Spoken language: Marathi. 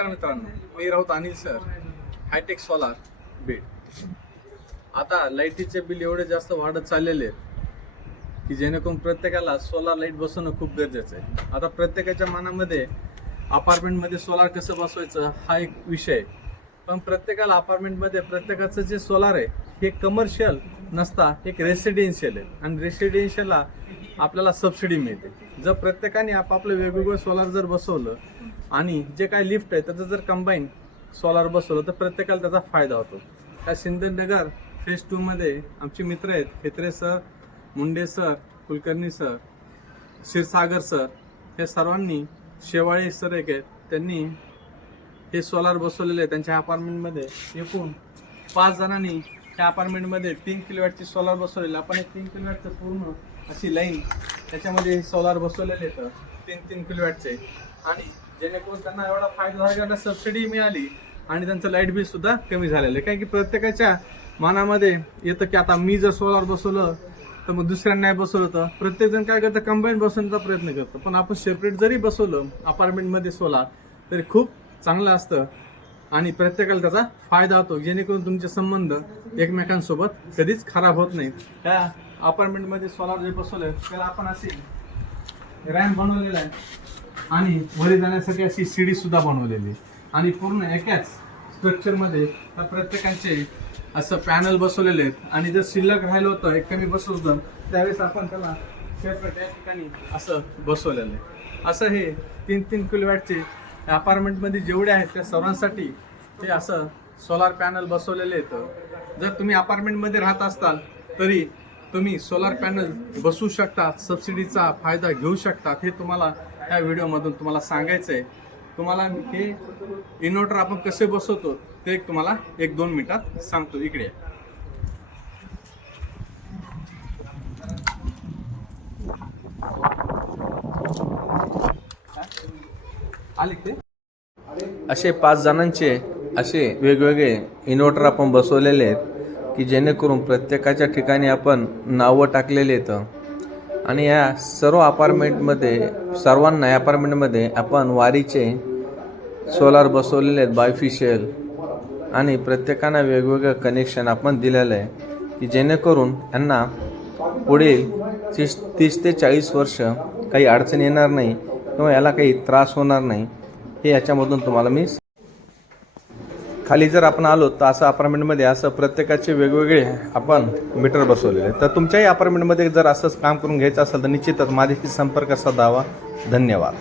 नमस्कार मित्रांनो, मी Raut Anil sir, hi tech solar Beed. आता लाईटीचे बिल एवढे जास्त वाढत चाललेले आहेत की जेणेकरून प्रत्येकाला सोलार लाईट बसवणं खूप गरजेचं आहे. आता प्रत्येकाच्या मनामध्ये अपार्टमेंटमध्ये सोलार कसं बसवायचं हा एक विषय आहे. पण प्रत्येकाला अपार्टमेंटमध्ये प्रत्येकाचं जे सोलार आहे हे कमर्शियल नसता, एक रेसिडेन्शियल आहे. आणि रेसिडेन्शियलला आपल्याला सबसिडी मिळते. जर प्रत्येकाने आपापलं वेगवेगळं सोलार जर बसवलं आणि जे काय लिफ्ट आहे त्याचं जर कंबाईन सोलार बसवलं तर प्रत्येकाला त्याचा फायदा होतो. त्या सिंधनगर फेज 2 मध्ये आमचे मित्र आहेत Khetre sir, Munde sir, Kulkarni sir, Kshirsagar sir, हे सर्वांनी, शेवाळे सर एक आहेत, त्यांनी हे सोलार बसवलेले आहे. त्यांच्या अपार्टमेंटमध्ये एकूण 5 जणांनी त्या अपार्टमेंटमध्ये 3 किलोवॅटची सोलार बसवलेली. आपण एक 3 किलोवॅटचं पूर्ण अशी लाईन त्याच्यामध्ये सोलार बसवलेले आहेत 3 किलोवॅटचे. आणि जेणेकरून त्यांना एवढा फायदा झाला, सबसिडी मिळाली आणि त्यांचं लाईट बिल सुद्धा कमी झालेलं आहे. कारण की प्रत्येकाच्या मनामध्ये येतं की आता मी जर सोलार बसवलं तर मग दुसऱ्यांना नाही बसवलं तर प्रत्येकजण काय करतं, कंबाईन बसवण्याचा प्रयत्न करतं. पण आपण सेपरेट जरी बसवलं अपार्टमेंटमध्ये सोलार तरी खूप चांगलं असतं आणि प्रत्येकाला त्याचा फायदा होतो. जेणेकरून तुमचे संबंध एकमेकांसोबत कधीच खराब होत नाहीत. त्या अपार्टमेंटमध्ये सोलार जे बसवलं त्याला आपण अशी रॅम्प बनवलेला आहे आणि वरी जाण्यासाठी अशी सीडी सुद्धा बनवलेली आणि पूर्ण एकाच स्ट्रक्चरमध्ये त्या प्रत्येकाचे असं पॅनल बसवलेले आहेत. आणि जर शिल्लक राहिलं होतं, एक कमी बसवलं होतं, त्यावेळेस आपण त्याला सेपरेट या ठिकाणी असं बसवलेलं आहे. असं हे 3 किलोवॅटचे अपार्टमेंटमध्ये जेवढे आहेत त्या सर्वांसाठी ते असं सोलार पॅनल बसवलेले आहेत. जर तुम्ही अपार्टमेंटमध्ये राहत असाल तरी तुम्ही सोलार पॅनल बसवू शकता, सबसिडीचा फायदा घेऊ शकता. हे तुम्हाला या व्हिडिओमधून तुम्हाला सांगायचं आहे. तुम्हाला हे इन्व्हर्टर आपण कसे बसवतो ते तुम्हाला 1-2 मिनिटात सांगतो. इकडे आले ते असे 5 जणांचे असे वेगवेगळे इन्व्हर्टर आपण बसवलेले आहेत की जेणेकरून प्रत्येकाच्या ठिकाणी आपण नावं टाकलेले आहेत. आणि या सर्व अपार्टमेंटमध्ये सर्वांना या अपार्टमेंटमध्ये आपण वारीचे सोलार बसवलेले आहेत बायफिशियल. आणि प्रत्येकांना वेगवेगळं कनेक्शन आपण दिलेलं आहे की जेणेकरून यांना पुढील 30 ते 40 वर्ष काही अडचण येणार नाही किंवा याला काही त्रास होणार नाही. हे याच्यामधून तुम्हाला मी खाली जर आपण आलो तर असं अपार्टमेंटमध्ये असं प्रत्येकाचे वेगवेगळे आपण मीटर बसवलेले आहेत. तर तुमच्याही अपार्टमेंटमध्ये जर असंच काम करून घ्यायचं असेल तर निश्चितच माझ्याशी संपर्क साधावा. धन्यवाद.